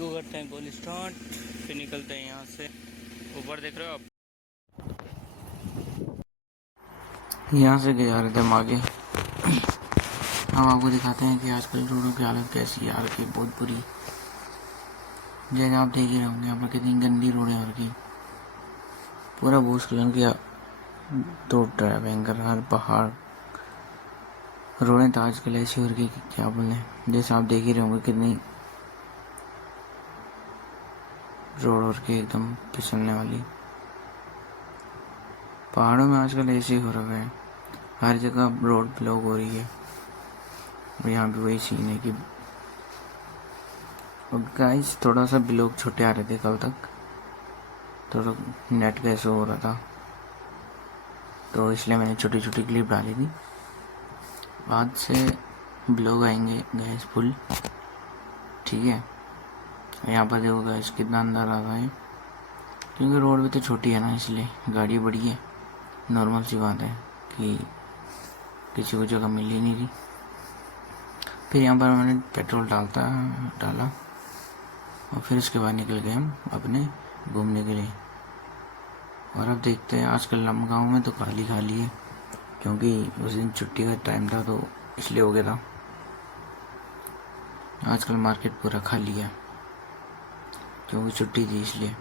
को करते हैं कॉल स्टार्ट, फिर निकलते हैं यहाँ से। ऊपर देख रहे हो आप, यहाँ से गए जा रहे थे हम आगे। हम आपको दिखाते हैं कि आजकल रोडों की हालत कैसी है यार की, बहुत बुरी। जैसे आप देख ही रहे होंगे यहाँ पर कितनी गंदी रोड है और की पूरा भूस्खलन किया तो भयंकर हर पहाड़ रोडें तो आजकल ऐसी हो रही कि क्या बोले। जैसे आप देख ही रहे होंगे कितनी रोड और की एकदम फिसलने वाली। पहाड़ों में आजकल ऐसे ही हो रहा है, हर जगह रोड ब्लॉक हो रही है। और यहाँ भी वही सीन है कि गाइस थोड़ा सा ब्लॉग छोटे आ रहे थे कल तक, थोड़ा नेट का इशू हो रहा था तो इसलिए मैंने छोटी छोटी क्लिप डाली थी। बाद से ब्लॉग आएंगे गैस फुल, ठीक है। यहाँ पर देखो गैस कितना अंदर आ रहा है, क्योंकि रोड भी तो छोटी है ना, इसलिए गाड़ी बड़ी है। नॉर्मल सी बात है कि किसी को जगह मिल ही नहीं रही। फिर यहाँ पर मैंने पेट्रोल डाला और फिर उसके बाद निकल गए हम अपने घूमने के लिए। और अब देखते हैं, आजकल गाँव में तो खाली खाली है, क्योंकि उस दिन छुट्टी का टाइम था तो इसलिए हो गया था। आजकल मार्केट पूरा खाली है क्योंकि छुट्टी थी इसलिए।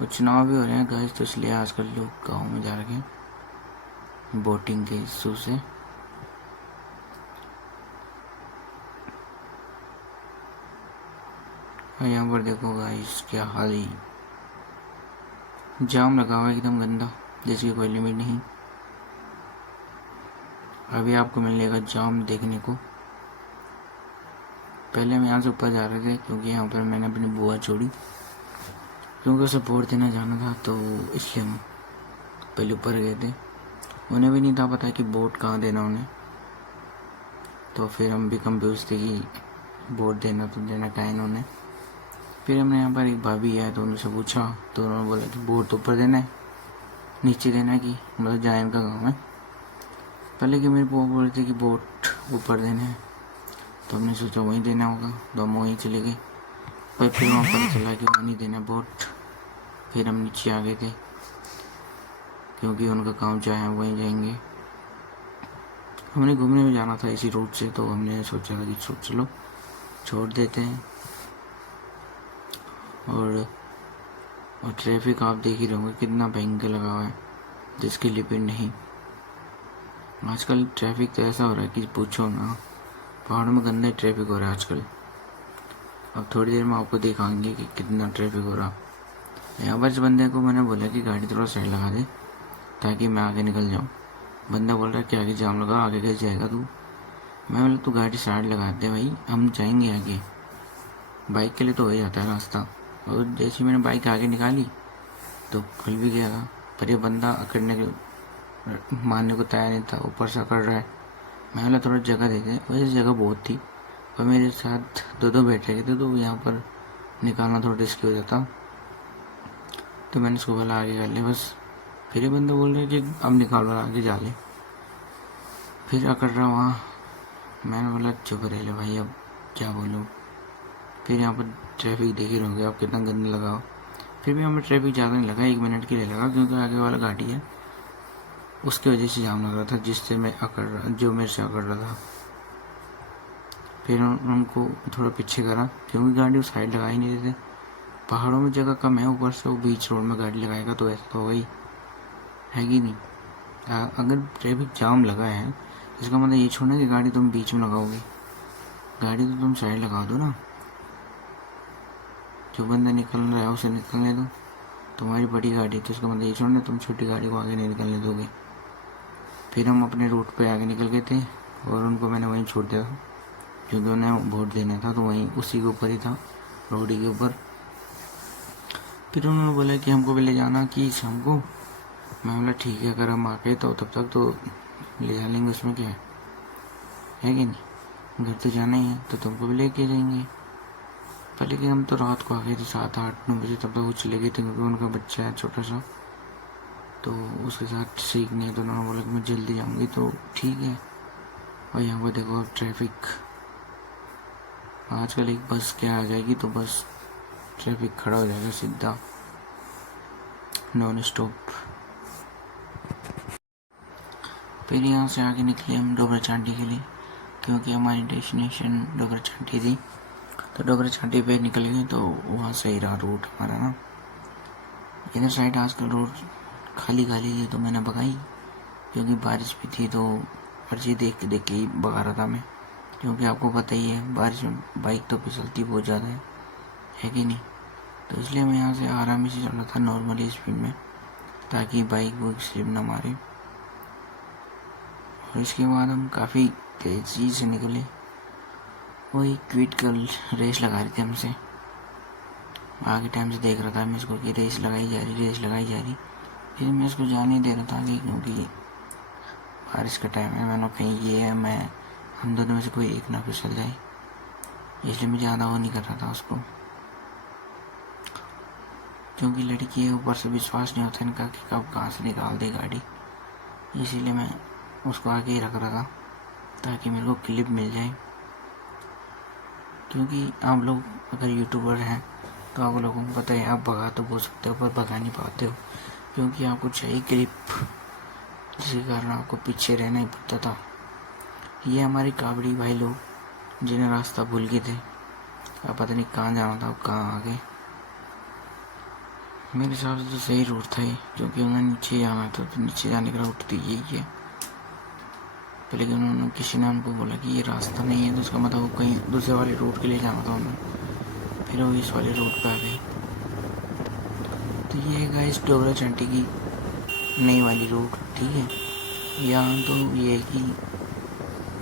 और चुनाव भी हो रहे हैं गाइस, तो इसलिए आजकल लोग गाँव में जा रहे हैं बोटिंग के इशू से। और यहाँ पर देखो गाइस क्या हाल ही, जाम लगा हुआ है एकदम गंदा, जिसकी कोई लिमिट नहीं। अभी आपको मिलेगा जाम देखने को। पहले हम यहाँ से ऊपर जा रहे थे क्योंकि यहाँ पर मैंने अपनी बुआ छोड़ी, क्योंकि उसे वोट देना जाना था तो इसलिए हम पहले ऊपर गए थे। उन्हें भी नहीं था पता कि वोट कहाँ देना उन्हें, तो फिर हम भी कंफ्यूज थे कि वोट देना तो देना कहाँ इन्होंने। फिर हमने यहाँ पर एक भाभी है तो उनसे पूछा तो उन्होंने बोला कि वोट तो ऊपर देना है, नीचे देना है, कि मतलब जहाँ इनका गाँव है। पहले कि मेरे बुआ बोल रहे थे कि वोट ऊपर देना है, तो हमने सोचा वहीं देना होगा, तो हम वहीं चले गए। पर फिर वहाँ पता चला कि वहाँ नहीं देना वोट। फिर हम नीचे आ गए थे क्योंकि उनका काम चाहे हम वहीं जाएंगे। हमने घूमने में जाना था इसी रोड से, तो हमने सोचा था कि चलो छोड़ देते हैं। और ट्रैफिक आप देख ही रहे होंगे कितना भयंकर लगा हुआ है, जिसकी लिमिट नहीं। आजकल ट्रैफिक तो ऐसा हो रहा है कि पूछो ना, पहाड़ों में गंदा ट्रैफिक हो रहा है आजकल। अब थोड़ी देर में आपको दिखाएंगे कि कितना ट्रैफिक हो रहा। यहाँ पर इस बंदे को मैंने बोला कि गाड़ी थोड़ा साइड लगा दे ताकि मैं आगे निकल जाऊँ। बंदा बोल रहा है कि आगे जाम लगा, आगे कैसे जाएगा तू। मैं बोला तू गाड़ी साइड लगा दे भाई, हम जाएंगे आगे। बाइक के लिए तो हो ही जाता है रास्ता। और जैसे ही मैंने बाइक आगे निकाली तो खुल भी गया था, पर ये बंदा अकड़ने के मानने को तैयार नहीं था, ऊपर से अकड़ रहा है। मैं बोला थोड़ा जगह दे दे। वैसे जगह बहुत थी पर मेरे साथ दो बैठे थे तो यहाँ पर निकालना थोड़ा रिस्की हो जाता, तो मैंने उसको बोला आगे कर ले बस। फिर ये बंदा बोल रहे कि अब निकाल रहा आगे जा ले, फिर अकड़ रहा वहाँ। मैंने बोला चुप रह ले भाई, अब क्या बोलूँ। फिर यहाँ पर ट्रैफिक देख ही रहोगे आप कितना गंदा लगा हो। फिर भी हमें ट्रैफिक ज़्यादा नहीं लगा, 1 मिनट के लिए लगा, क्योंकि आगे वाला गाड़ी है उसकी वजह से जाम लग रहा था, जिससे मैं जो मेरे से अकड़ रहा था। फिर उनको थोड़ा पीछे करा क्योंकि गाड़ी उस साइड लगा ही नहीं देते। पहाड़ों में जगह कम है, ऊपर से वो बीच रोड में गाड़ी लगाएगा तो ऐसा तो होगा ही, है कि नहीं। अगर ट्रैफिक जाम लगा है इसका मतलब ये छोड़ना कि गाड़ी तुम बीच में लगाओगे, गाड़ी तो तुम साइड लगा दो ना। जो बंदा निकल रहा है उसे निकलने दो, तुम्हारी बड़ी गाड़ी तो इसका मतलब ये छोड़ना तुम छोटी गाड़ी को आगे नहीं निकलने दोगे। फिर हम अपने रूट पे आगे निकल गए थे और उनको मैंने वहीं छोड़ दिया था, क्योंकि उन्हें वोट देना था तो वहीं उसी के ऊपर ही था, रोड के ऊपर। फिर उन्होंने बोला कि हमको भी ले जाना कि शाम को। मैं बोला ठीक है, अगर हम आ गए तो तब तक तो ले जा लेंगे, उसमें क्या है कि नहीं। घर तो जाना ही है तो तुमको भी लेके जाएंगे। पर लेकिन हम तो रात को आ गए थे 7-8-9 बजे, तब तक वो चले गए थे क्योंकि उनका बच्चा है छोटा सा, तो उसके साथ सीखनी है। तो उन्होंने बोला कि मैं जल्दी जाऊँगी, तो ठीक है। और यहाँ पर देखो ट्रैफिक, आजकल एक बस क्या आ जाएगी तो बस ट्रैफिक खड़ा हो जाएगा सीधा नॉन स्टॉप। फिर यहाँ से आगे निकले हम डोगरा चांटी के लिए, क्योंकि हमारी डेस्टिनेशन डोगरा चांटी थी। तो डोगरा चांटी पे निकल गए तो वहाँ सही रहा रूट हमारा ना। इधर साइड आजकल रोड खाली खाली थी तो मैंने भगाई, क्योंकि बारिश भी थी तो हर चीज़ देख के ही भगा रहा था मैं, क्योंकि आपको पता ही है बारिश में बाइक तो फिसलती बहुत ज़्यादा है कि नहीं। तो इसलिए मैं यहाँ से आराम से चल रहा था नॉर्मली स्पीड में, ताकि बाइक वो स्लिप ना मारे। और इसके बाद हम काफ़ी तेज़ी से निकले। वही क्विट गर्ल रेस लगा रही थी हमसे, आगे टाइम से देख रहा था मैं इसको कि रेस लगाई जा रही। फिर मैं इसको जाने दे रहा था आगे, क्योंकि बारिश का टाइम है। मैंने कहीं ये है मैं हम दोनों में से कोई एक ना फिसल जाए, इसलिए मैं ज़्यादा वो नहीं कर रहा था उसको, क्योंकि लड़की है ऊपर से विश्वास नहीं होता इनका कि कब कहाँ से निकाल दे गाड़ी। इसीलिए मैं उसको आगे ही रख रहा था ताकि मेरे को क्लिप मिल जाए। क्योंकि आप लोग अगर यूट्यूबर हैं तो आप लोगों को पता है, आप भगा तो बोल सकते हो पर भगा नहीं पाते हो, क्योंकि आपको चाहिए क्लिप, जिसके कारण आपको पीछे रहना ही पड़ता था। ये हमारे कावड़ी भाई लोग जिन्हें रास्ता भूल गए थे, अब पता नहीं कहाँ जाना था, कहाँ आ गए। मेरे हिसाब से तो सही रूट था ये, क्योंकि उन्हें नीचे जाना था तो नीचे जाने का रूट तो यही है। लेकिन उन्होंने किसी ने उनको बोला कि ये रास्ता नहीं है, तो उसका मतलब वो कहीं दूसरे वाले रूट के लिए जाना था उन्हें, फिर वो इस वाले रूट पे आ गए। तो ये है गाइस डोगरा चांटी की नई वाली रूट, ठीक है। यहाँ तो ये है कि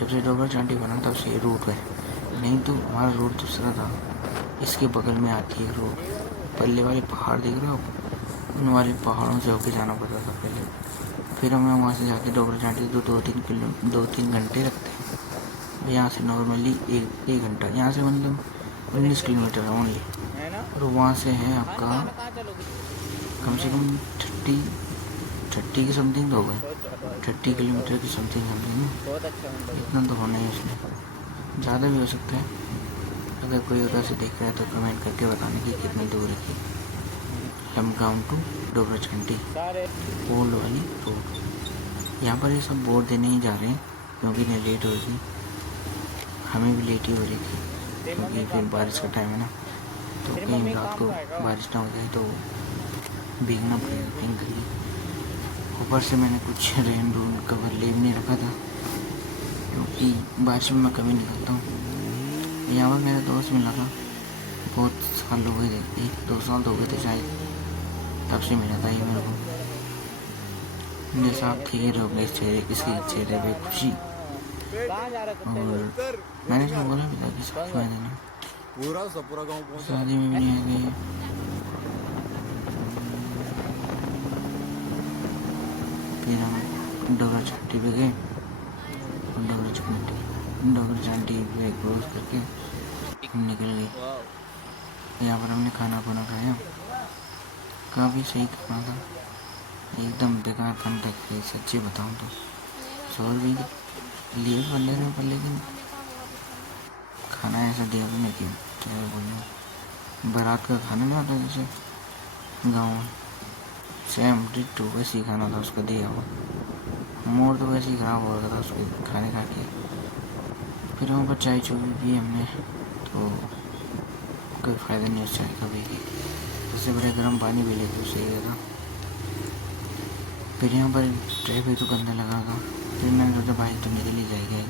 जब से डोगरा चांटी बना तब से ये रूट है, नहीं तो हमारा रूट दूसरा था। इसके बगल में आती है रोड, पल्ले वाले पहाड़ देख रहे हो, उन वाले पहाड़ों से होके जाना पड़ता था पहले। फिर हमें वहाँ से जाके डोगरा चांटी तो 2-3 घंटे लगते हैं। यहाँ से नॉर्मली एक घंटा, यहाँ से मतलब 19 किलोमीटर है ओनली, और वहाँ से है आपका कम से कम 30 की समथिंग तो हो गए, 30 किलोमीटर की समथिंग इतना तो होना ही उसमें, ज़्यादा भी हो सकता है। अगर कोई उधर से देख रहा है तो कमेंट करके बताने की कितनी दूर है। हम काउंट टू डोगरा चांटी ओल्ड वाली रोड। यहाँ पर ये सब बोर्ड देने ही जा रहे हैं, क्योंकि इन्हें लेट हो रही थी, हमें भी लेट ही हो रही थी, क्योंकि फिर बारिश का टाइम है ना, तो कहीं रात को बारिश ना हो जाए तो भीगना पड़ेगा कहीं कहीं। ऊपर से मैंने कुछ रेन रून कवर ले भी नहीं रखा था, क्योंकि बारिश में मैं कभी निकलता हूँ। यहाँ पर मेरा दोस्त मिला था, बहुत साल हो गए थे, 1-2 साल हो गए थे शायद, तब से मिला था ये मेरे को। जैसा आप देख रहे हो इसके चेहरे पे खुशी, और मैंने इसको बोला भी था कि शादी में देना, शादी में भी नहीं आ गई। फिर हम डोगरा चांटी पे गए, और डोगरा चांटी पे क्रॉस करके हम निकल गए। यहाँ पर हमने खाना खाया, काफ़ी सही खाना था, एकदम बेकार खाना था सच्ची बताऊँ तो। 100 रुपये लिए बंदे ने पर, लेकिन खाना ऐसा दिया उन्होंने कि क्या बोलूँ, बारात का खाना नहीं आता जैसे गाँव में, सेम डिट्टो वैसे ही खाना था उसका दिया हुआ। मोड़ तो वैसे ही ख़राब हो रहा था उसको खाने खा के। फिर वहाँ पर चाय चूई पी हमने, तो कोई फ़ायदा नहीं उस चाय का भी, उससे बड़े गर्म पानी भी लेते उससे ही था। फिर यहाँ पर ट्रैफिक तो गंदा लगा था, फिर मैंने सोचा बाइक तो निकल ही जाएगी,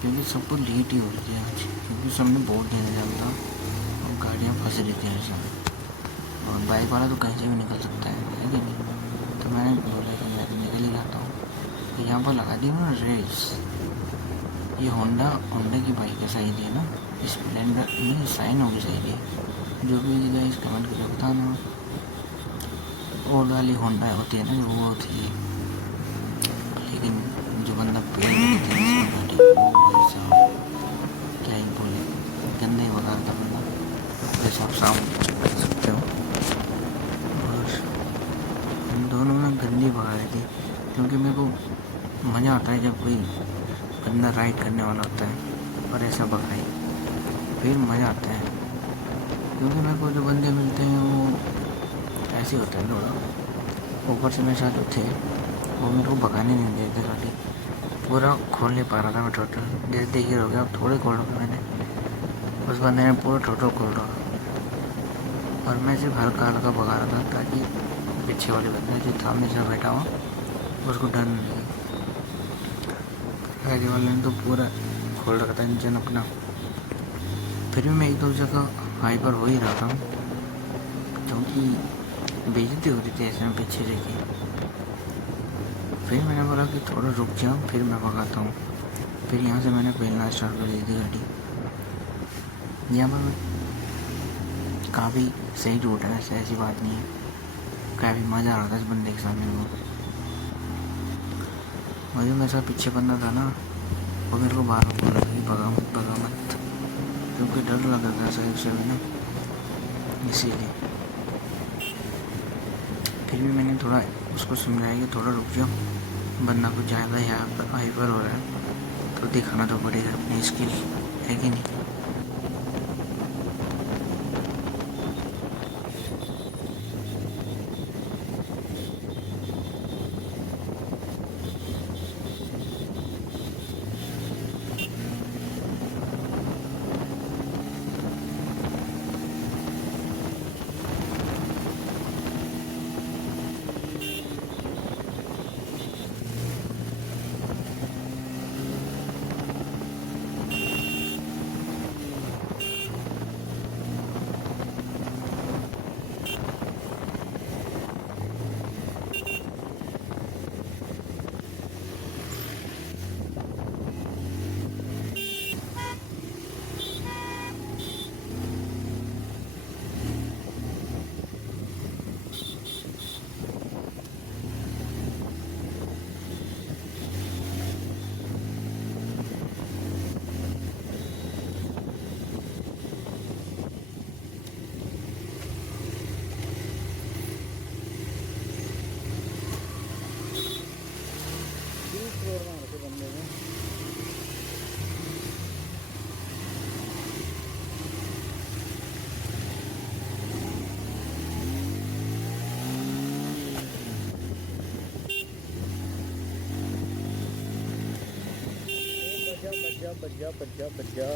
क्योंकि सबको लेट ही हो रही थी आज, क्योंकि सबने बोर्ड देने जाना था और गाड़ियाँ फंस रही थी हर समय, और बाइक वाला तो कहीं से भी निकल सकता है कि नहीं। तो मैंने बोला कि मैं तो निकल ही जाता हूँ। तो यहाँ पर लगा दी मैंने रेस। ये होंडा की बाइक है, सही थी ना, स्प्लेंडर नहीं, साइन होगी सही थी, जो भी गाइस कमेंट करके बताना। ओल्ड वाली होंडा होती है ना, वो होती है, लेकिन जो बंदा पेड़ क्या ही बोले, गंदा ही बता था बंदा, जैसे आप साउंड कर सकते हो। और हम दोनों में गंदी भगा रही थी, क्योंकि मेरे को मज़ा आता है जब कोई बंदा राइड करने वाला होता है और ऐसा भगाए, फिर मज़ा आता है। क्योंकि मेरे को जो बंदे मिलते हैं वो ऐसे होते हैं थोड़ा, ऊपर से मेरे साथ जो थे वो मेरे को भगाने नहीं देते गाड़ी, पूरा खोल नहीं पा रहा था मैं टोटल। जैसे देख ही रहोगे आप, थोड़े खोल रहा मैंने, उस बंदे ने पूरा टोटल खोल रहा और मैं सिर्फ हल्का हल्का भगा रहा था ताकि पीछे वाले बंदे जो सामने से बैठा हुआ उसको डर नहीं लगे। आगे वाले ने तो पूरा खोल रखा था इंजन अपना। फिर भी मैं एक दो जगह हाइपर हो ही रहा था क्योंकि बेइज्जती हो रही थी ऐसे में पीछे से की। फिर मैंने बोला कि थोड़ा रुक जाओ, फिर मैं भगाता हूँ। फिर यहाँ से मैंने पहलना स्टार्ट कर दी थी गाड़ी। यहाँ पर काफ़ी सही रूट है, ऐसी बात नहीं है, काफ़ी मज़ा आ रहा था इस बंदे के सामने को। और जो मेरे साथ पीछे बंदा था ना, वो मेरे को बार बार बोल रहा था कि भगा मत, क्योंकि डर लग रहा था साइड से ना, इसीलिए। फिर भी मैंने थोड़ा उसको समझाया कि थोड़ा रुक जाओ, बंदा कुछ ज़्यादा यहाँ पर हाइपर हो रहा है तो दिखाना तो पड़ेगा अपनी स्किल, है कि नहीं। बच जा।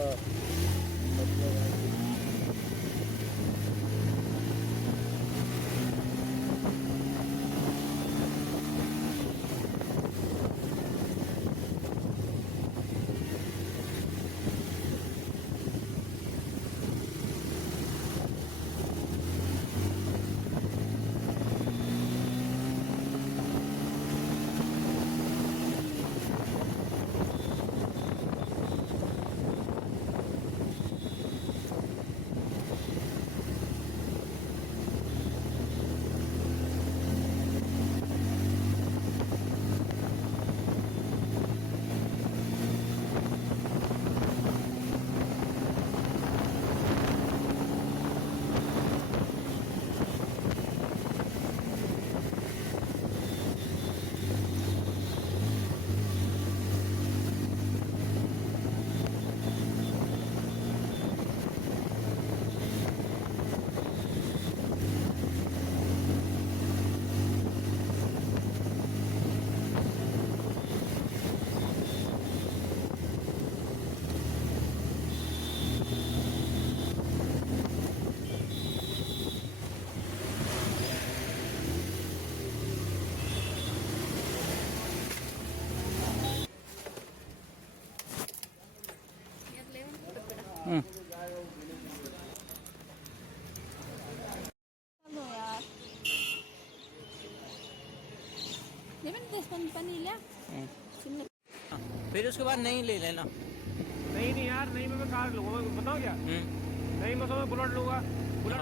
फिर उसके बाद नहीं ले लेना। नहीं यार, नहीं मैं कार लूँगा, बताओ क्या। नहीं मैं तो बुलेट लूँगा। बुलेट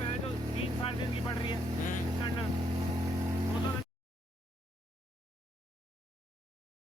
मैं तो 3-4 दिन की पड़ रही है।